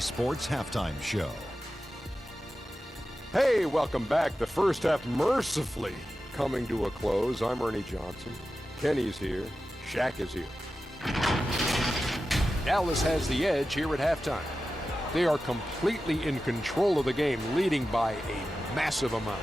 Sports Halftime Show. Hey, welcome back. The first half mercifully coming to a close. I'm Ernie Johnson. Kenny's here. Shaq is here. Dallas has the edge here at halftime. They are completely in control of the game, leading by a massive amount.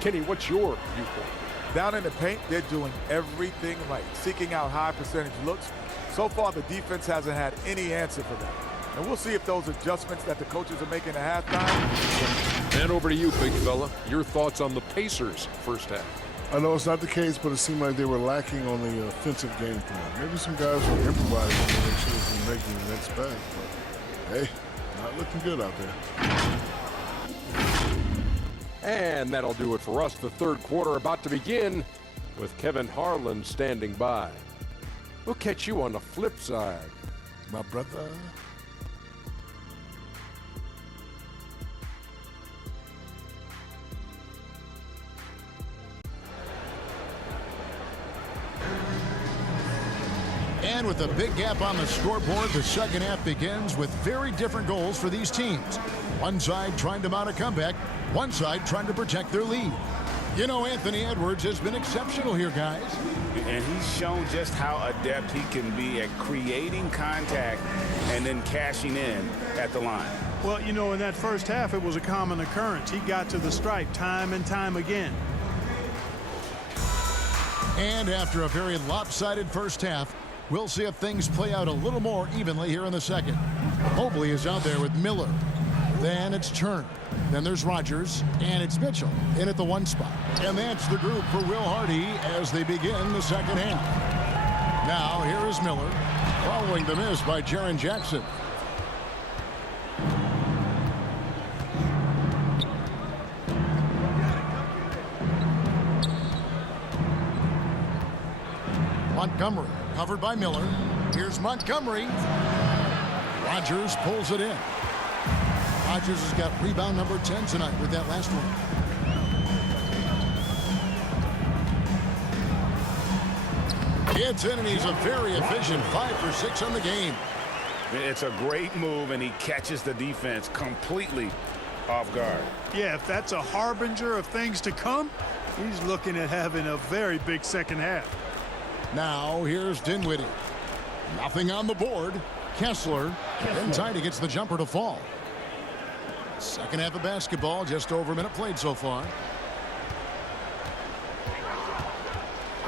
Kenny, what's your viewpoint? Down in the paint, they're doing everything right, seeking out high percentage looks. So far, the defense hasn't had any answer for that. And we'll see if those adjustments that the coaches are making at halftime. And over to you, big fella. Your thoughts on the Pacers' first half? I know it's not the case, but it seemed like they were lacking on the offensive game plan. Maybe some guys were improvising when they should have been making the next pass. But hey, not looking good out there. And that'll do it for us. The third quarter about to begin with Kevin Harlan standing by. We'll catch you on the flip side, My brother. And with a big gap on the scoreboard, the second half begins with very different goals for these teams. One side trying to mount a comeback, one side trying to protect their lead. You know, Anthony Edwards has been exceptional here, guys. And he's shown just how adept he can be at creating contact and then cashing in at the line. Well, you know, in that first half, it was a common occurrence. He got to the stripe time and time again. And after a very lopsided first half, we'll see if things play out a little more evenly here in the second. Mobley is out there with Miller. Then it's Turner. Then there's Rogers, and it's Mitchell in at the one spot. And that's the group for Will Hardy as they begin the second half. Now, here is Miller, following the miss by Jaren Jackson. Montgomery, covered by Miller. Here's Montgomery. Rogers pulls it in. Rogers has got rebound number 10 tonight with that last one. It's in, and he's a very efficient 5 for 6 on the game. It's a great move, and he catches the defense completely off guard. Yeah, if that's a harbinger of things to come, he's looking at having a very big second half. Now here's Dinwiddie. Nothing on the board. Kessler. In time, he gets the jumper to fall. Second half of basketball, just over a minute played so far.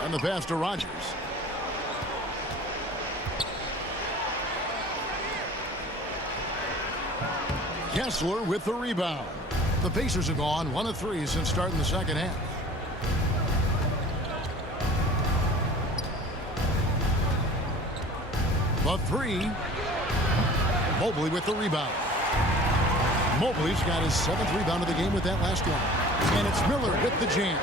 And the pass to Rogers. Kessler with the rebound. The Pacers have gone 1 of 3 since starting the second half. The three. Mobley with the rebound. Mobley's got his 7th rebound of the game with that last one. And it's Miller with the jam.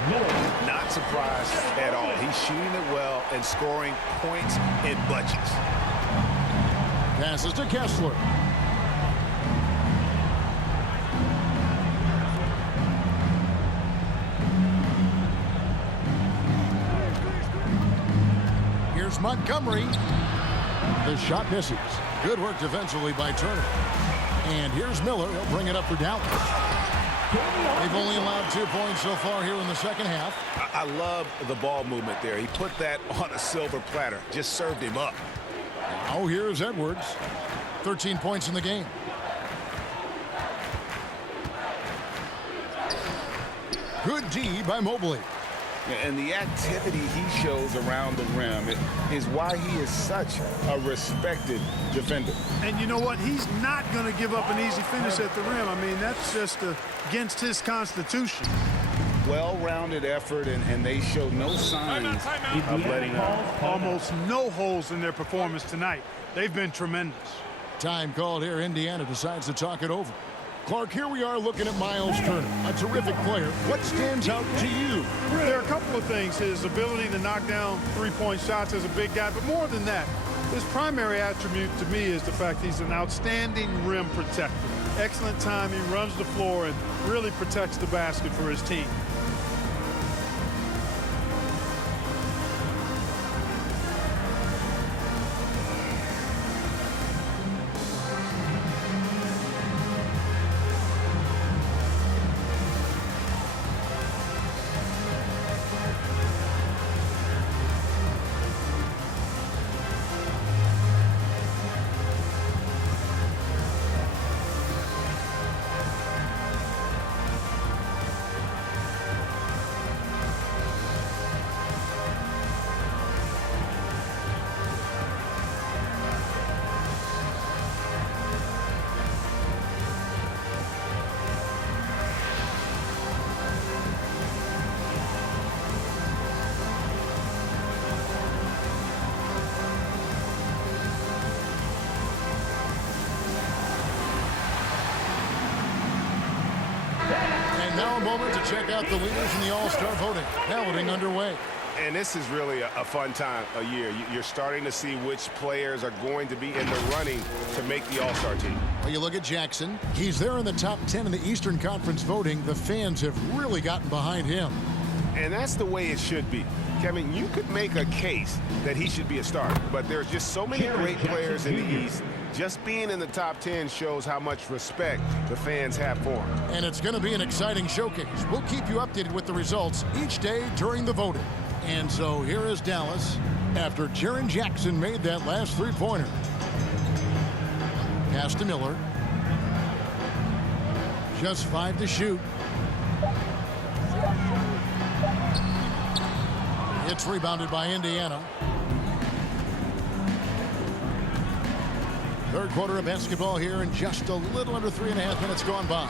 Not surprised at all. He's shooting it well and scoring points in bunches. Passes to Kessler. Here's Montgomery. The shot misses. Good work defensively by Turner. And here's Miller. He'll bring it up for Dallas. They've only allowed 2 points so far here in the second half. I love the ball movement there. He put that on a silver platter. Just served him up. Now here's Edwards. 13 points in the game. Good D by Mobley. And the activity he shows around the rim is why he is such a respected defender. And you know what? He's not going to give up an easy finish at the rim. I mean, that's just against his constitution. Well-rounded effort, and they show no signs of letting up. Almost no holes in their performance tonight. They've been tremendous. Time called here. Indiana decides to talk it over. Clark, here we are looking at Miles Turner, a terrific player. What stands out to you? There are a couple of things. His ability to knock down three-point shots as a big guy, but more than that, his primary attribute to me is the fact he's an outstanding rim protector. Excellent timing, runs the floor, and really protects the basket for his team. And now a moment to check out the leaders in the All-Star voting underway. And this is really a fun time of year. You're starting to see which players are going to be in the running to make the All-Star team. Well, you look at Jackson. He's there in the top 10 in the Eastern Conference voting. The fans have really gotten behind him. And that's the way it should be. Kevin, you could make a case that he should be a starter, but there's just so many great players in the East. Just being in the top 10 shows how much respect the fans have for him. And it's going to be an exciting showcase. We'll keep you updated with the results each day during the voting. And so here is Dallas after Jaren Jackson made that last three-pointer. Pass to Miller. Just 5 to shoot. It's rebounded by Indiana. Third quarter of basketball here, and just a little under 3.5 minutes gone by.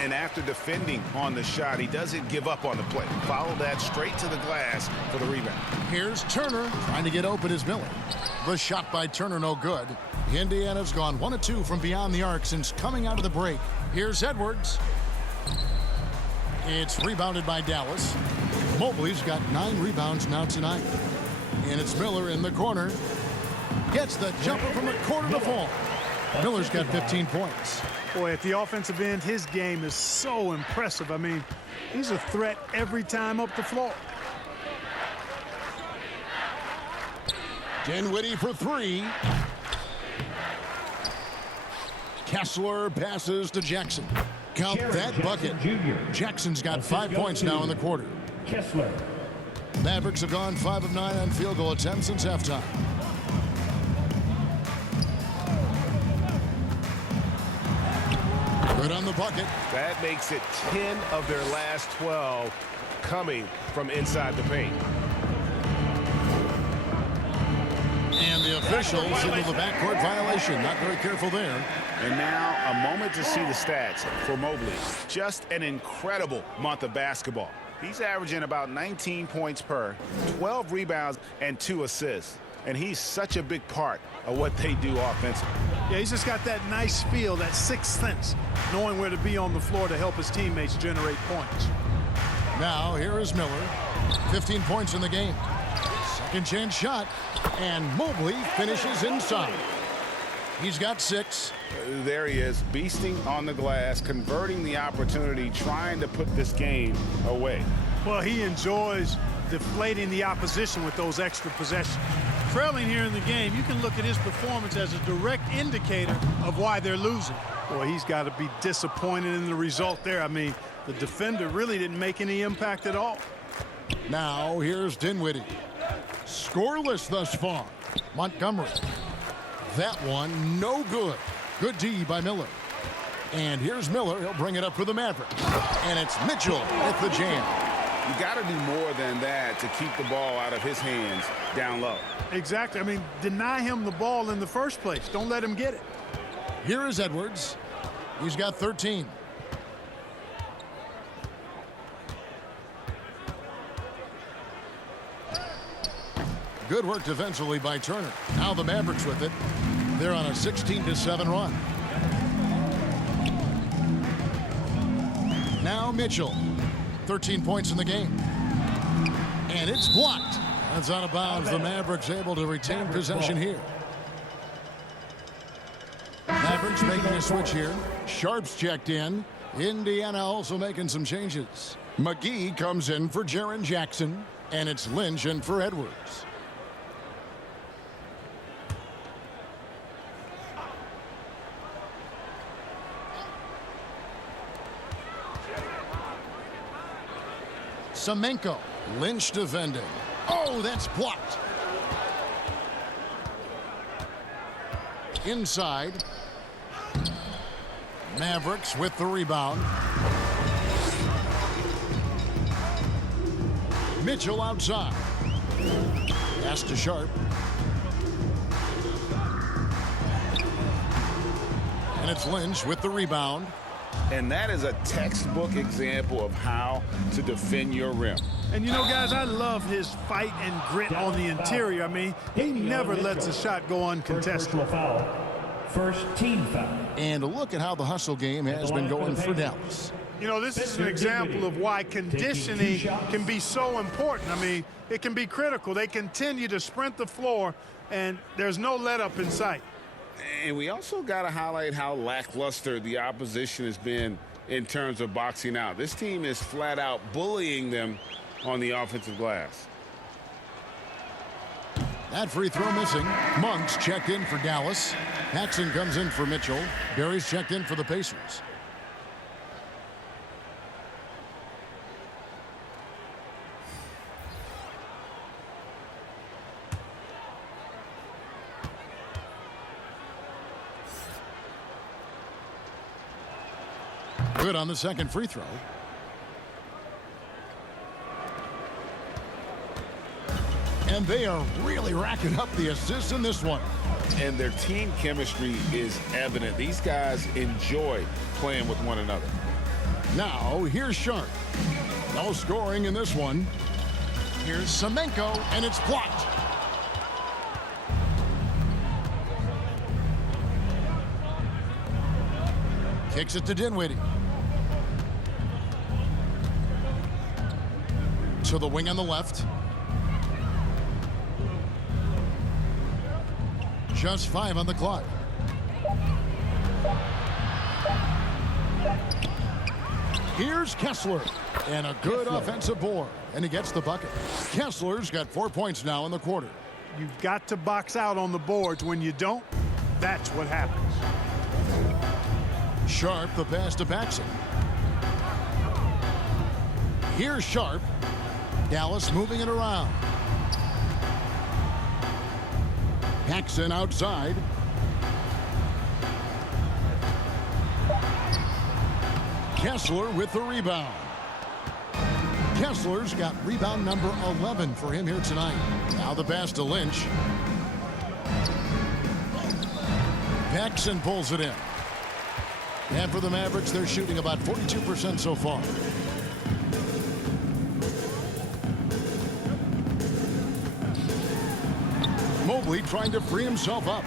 And after defending on the shot, he doesn't give up on the play. Follow that straight to the glass for the rebound. Here's Turner trying to get open as Miller. The shot by Turner no good. Indiana's gone 1 of 2 from beyond the arc since coming out of the break. Here's Edwards. It's rebounded by Dallas. Mobley's got 9 rebounds now tonight. And it's Miller in the corner. Gets the jumper from the corner to fall. Miller's got 15 points. Boy, at the offensive end, his game is so impressive. I mean, he's a threat every time up the floor. Dinwiddie for 3. Kessler passes to Jackson. Count that bucket. Jackson's got 5 points now in the quarter. Kessler. Mavericks have gone 5 of 9 on field goal attempts since halftime. Good on the bucket. That makes it 10 of their last 12 coming from inside the paint. And the official signaled the backcourt violation. Not very careful there. And now a moment to see the stats for Mobley. Just an incredible month of basketball. He's averaging about 19 points per, 12 rebounds, and 2 assists. And he's such a big part of what they do offensively. Yeah, he's just got that nice feel, that sixth sense, knowing where to be on the floor to help his teammates generate points. Now here is Miller. 15 points in the game. Second chance shot. And Mobley finishes inside. He's got 6. There he is, beasting on the glass, converting the opportunity, trying to put this game away. Well, he enjoys deflating the opposition with those extra possessions. Trailing here in the game, you can look at his performance as a direct indicator of why they're losing. Boy, he's got to be disappointed in the result there. I mean, the defender really didn't make any impact at all. Now here's Dinwiddie. Scoreless thus far. Montgomery. That one no good. Good D by Miller. And here's Miller. He'll bring it up for the Mavericks. And it's Mitchell with the jam. You got to do more than that to keep the ball out of his hands down low. Exactly. I mean, deny him the ball in the first place. Don't let him get it. Here is Edwards. He's got 13. Good work defensively by Turner. Now the Mavericks with it. They're on a 16-7 run. Now Mitchell. 13 points in the game. And it's blocked. That's out of bounds. The Mavericks able to retain possession here. Mavericks making a switch here. Sharp's checked in. Indiana also making some changes. McGee comes in for Jaren Jackson. And it's Lynch in for Edwards. Semenko. Lynch defending. Oh, that's blocked. Inside. Mavericks with the rebound. Mitchell outside. Pass to Sharp. And it's Lynch with the rebound. And that is a textbook example of how to defend your rim. And you know, guys, I love his fight and grit on the interior. I mean, he never lets a shot go uncontested. First team foul. And look at how the hustle game has been going for Dallas. You know, this is an example of why conditioning can be so important. I mean, it can be critical. They continue to sprint the floor, and there's no let-up in sight. And we also got to highlight how lackluster the opposition has been in terms of boxing out. This team is flat out bullying them on the offensive glass. That free throw missing. Monk's checked in for Dallas. Paxson comes in for Mitchell. Barry's checked in for the Pacers. Good on the second free throw. And they are really racking up the assists in this one. And their team chemistry is evident. These guys enjoy playing with one another. Now, here's Sharp. No scoring in this one. Here's Semenko, and it's blocked. Kicks it to Dinwiddie. To the wing on the left. Just 5 on the clock. Here's Kessler. And a good offensive board. And he gets the bucket. Kessler's got 4 points now in the quarter. You've got to box out on the boards. When you don't, that's what happens. Sharp, the pass to Paxson. Here's Sharp. Dallas moving it around. Paxson outside. Kessler with the rebound. Kessler's got rebound number 11 for him here tonight. Now the pass to Lynch. Paxson pulls it in. And for the Mavericks, they're shooting about 42% so far. Mobley trying to free himself up.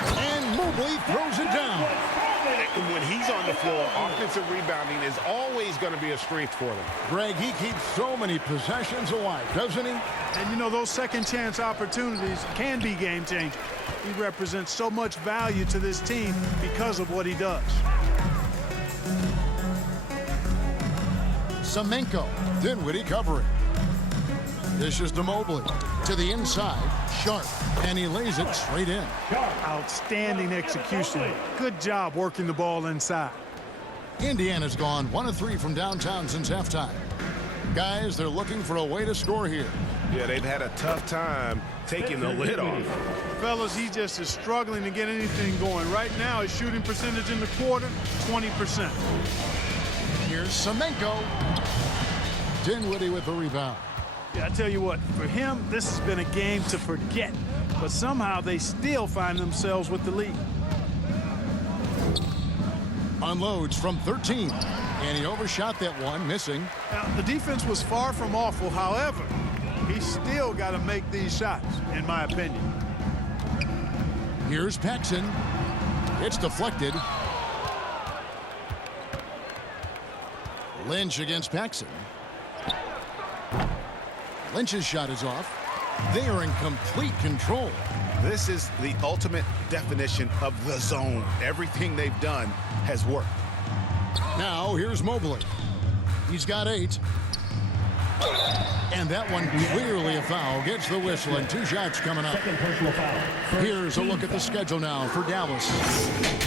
And Mobley throws it down. When he's on the floor, offensive rebounding is always going to be a strength for them. Greg, he keeps so many possessions alive, doesn't he? And, you know, those second chance opportunities can be game changers. He represents so much value to this team because of what he does. Semenko. Dinwiddie covering. Dishes to Mobley. To the inside. Sharp. And he lays it straight in. Outstanding execution. Good job working the ball inside. Indiana's gone 1 of 3 from downtown since halftime. Guys, they're looking for a way to score here. Yeah, they've had a tough time taking the lid off. Fellas, he just is struggling to get anything going. Right now, his shooting percentage in the quarter, 20%. Here's Semenko. Dinwiddie with the rebound. Yeah, I tell you what, for him, this has been a game to forget. But somehow they still find themselves with the lead. Unloads from 13. And he overshot that one, missing. Now, the defense was far from awful. However, he's still got to make these shots, in my opinion. Here's Paxson. It's deflected. Lynch against Paxson. Lynch's shot is off. They are in complete control. This is the ultimate definition of the zone. Everything they've done has worked. Now here's Mobley. He's got 8. And that one clearly a foul. Gets the whistle and 2 shots coming up. Here's a look at the schedule now for Dallas.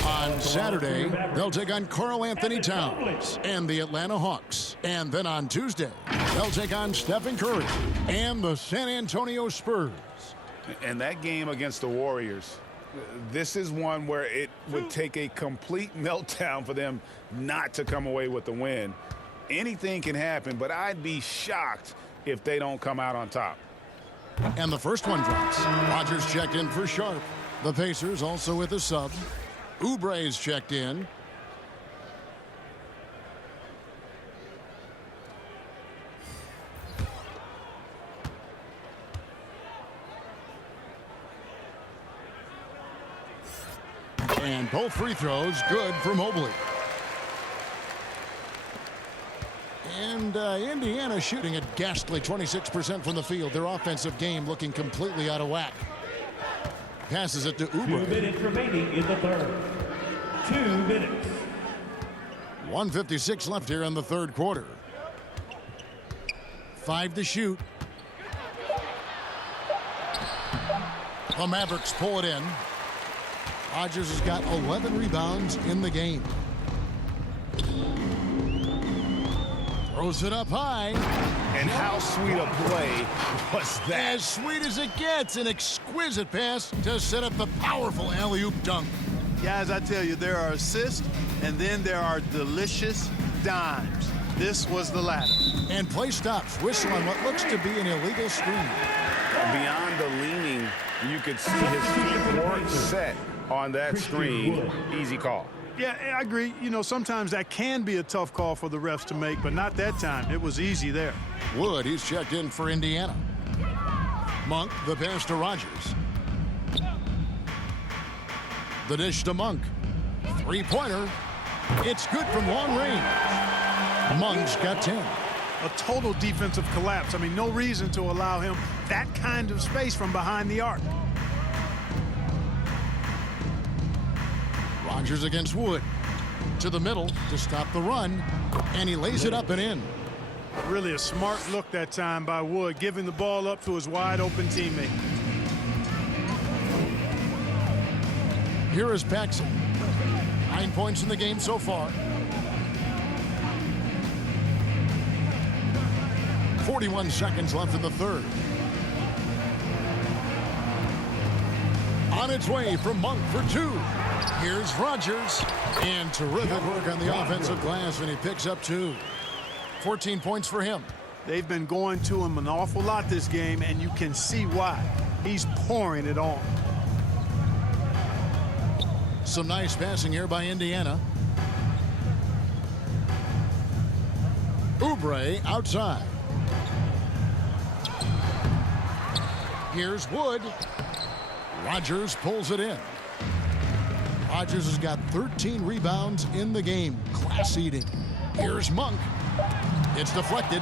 On Saturday, they'll take on Karl Anthony Towns and the Atlanta Hawks. And then on Tuesday, they'll take on Stephen Curry and the San Antonio Spurs. And that game against the Warriors, this is one where it would take a complete meltdown for them not to come away with the win. Anything can happen, but I'd be shocked if they don't come out on top. And the first one drops. Rodgers checked in for Sharp. The Pacers also with a sub. Oubre's checked in. And both free throws good for Mobley. And Indiana shooting a ghastly 26% from the field. Their offensive game looking completely out of whack. Passes it to 2 Oubre. minutes remaining in the third. 2 minutes. 1:56 left here in the third quarter. 5 to shoot. The Mavericks pull it in. Rodgers has got 11 rebounds in the game. Throws it up high. And how sweet a play was that? As sweet as it gets, an exquisite pass to set up the powerful alley-oop dunk. Guys, I tell you, there are assists, and then there are delicious dimes. This was the latter. And play stops. Whistle on what looks to be an illegal screen. Beyond the leaning, you could see his feet weren't set on that screen. Easy call. Yeah, I agree. You know, sometimes that can be a tough call for the refs to make, but not that time. It was easy there. Wood, he's checked in for Indiana. Monk, the pass to Rodgers. The dish to Monk. Three-pointer. It's good from long range. Monk's got 10. A total defensive collapse. I mean, no reason to allow him that kind of space from behind the arc. Rodgers against Wood. To the middle to stop the run. And he lays it up and in. Really a smart look that time by Wood, giving the ball up to his wide-open teammate. Here is Paxson. 9 points in the game so far. 41 seconds left in the third. On its way from Monk for 2. Here's Rodgers. And terrific work on the offensive glass, and he picks up 2. 14 points for him. They've been going to him an awful lot this game, and you can see why. He's pouring it on. Some nice passing here by Indiana. Oubre outside. Here's Wood. Rodgers pulls it in. Rodgers has got 13 rebounds in the game. Class eating. Here's Monk. It's deflected.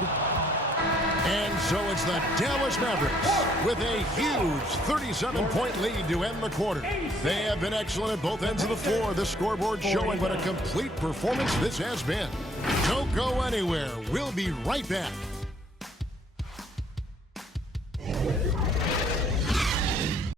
And so it's the Dallas Mavericks with a huge 37-point lead to end the quarter. They have been excellent at both ends of the floor. The scoreboard showing what a complete performance this has been. Don't go anywhere. We'll be right back.